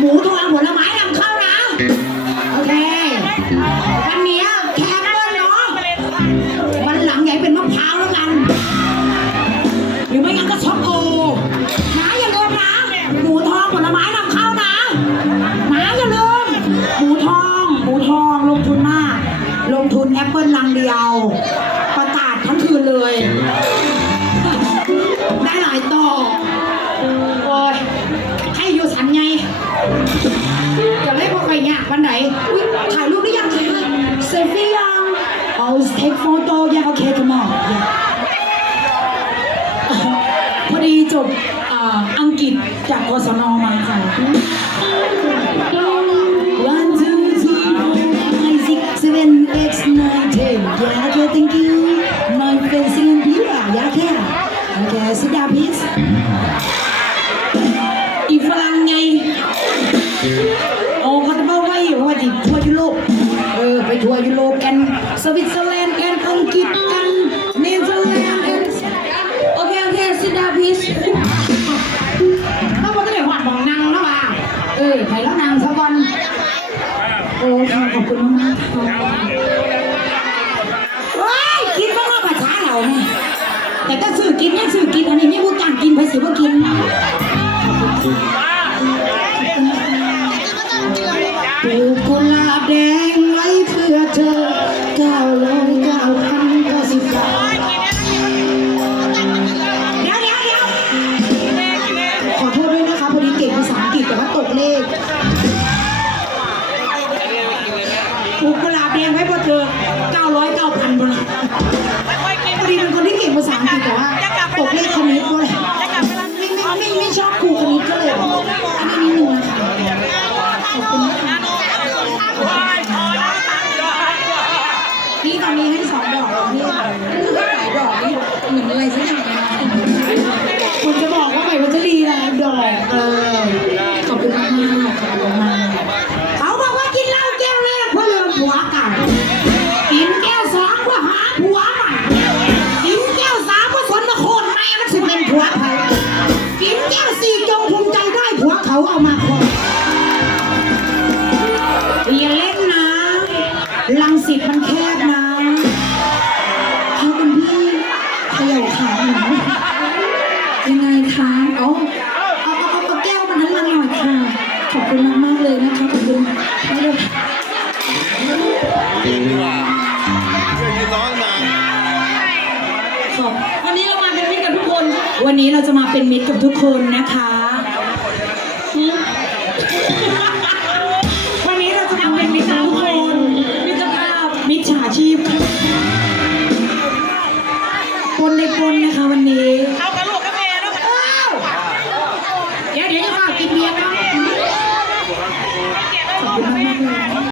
หมูทองผลไม้นำเข้านะโอเควันนี้แคมเปิ้ลเนาะวันหลังใหญ่เป็นมะพร้าวแล้วกัน หรือไม่งั้นก็ช็อกโอนะอย่าลืมนะหมูทองผลไม้นำเข้านะนะอย่าลืมหมูทองหมูทองลงทุนมาก ลงทุนแอปเปิลลังเดียว ประกาศทั้งคืนเลย ได้หลายต่อ วันไหนอุ้ยถ่ายรูปหรือยังเซฟี่ยัง เอาเทคโฟโต้ยังโอเคกันมาพอดีจบอังกฤษจากกศนมาค่ะ One two three four five six seven eight ย่ thank you my friend sing and beer แค่โอเคสุดาพิษอีฟังไง ทัวร์ยุโรปกันสวิตเซอร์แลนด์กันอังกฤษกันเนเธอร์แลนด์กันโอเคโอเคสิดาพิสถ้าบอกก็เดี๋ยวหวัดบอกนางแล้วว่าเออไปแล้วนางสักวันโอ้ขอบคุณมากว้ายกินบ้างว่าภาษาเราเนี่ยแต่ก็สื่อกินยังสื่อกินอันนี้ไม่พูดการกินไปสิว่ากินปลูกกุหลา อเก้าร้อยเก้าพันเก้าสิบเก้าเดี๋ยวเดี๋ยวเดี๋ยวขอโทษด้วยนะคะพอดีเก่งภาษาอังกฤษแต่ว่าตกเลขปลูกกุหลาแดงไว้เพื่อเธอเก้าร้อยเก้าพันบนพอดีเป็นคนที่เก่งภาษาอังกฤษแต่ว่าตกเลขคณิตด้วยไม่ไม่ไม่ไม่ชอบครูคณิตก็เลยอันนี้นิดนึงนะคะขอบคุณนะคะ นี่ตอนนี้ให้สองดอกแล้วนี่คือให้หลายดอกนี่เหมือนอะไรสักอย่างเลยนะ ผมจะบอกว่าใหม่วัชรีนะดอกเออขอบคุณมากมากขอบคุณมากเขาบอกว่ากินเหล้าแก้วแรกเพื่อลืมผัวเก่ากินแก้วสองเพื่อหาผัวใหม่กินแก้วสามเพื่อสนมาโคตรแม่มันสิเป็นผัวใครกินแก้วสี่จงภูมิใจได้ผัวเขาเอามาครออย่าเล่นนะลังสิตมันแคบ เอาเอาเอาเอาแก้วมันนั้นมาหน่อยค่ะ ขอบคุณมากมากๆเลยนะคะขอบคุณไม่ได้ร้อนมาขอบวันนี้เรามาเป็นมิตรกับทุกคน วันนี้เราจะมาเป็นมิตรกับทุกคนนะคะวันนี้เราจะมาเป็นมิตรกับทุกคนมิตรภาพมิจฉาชีพ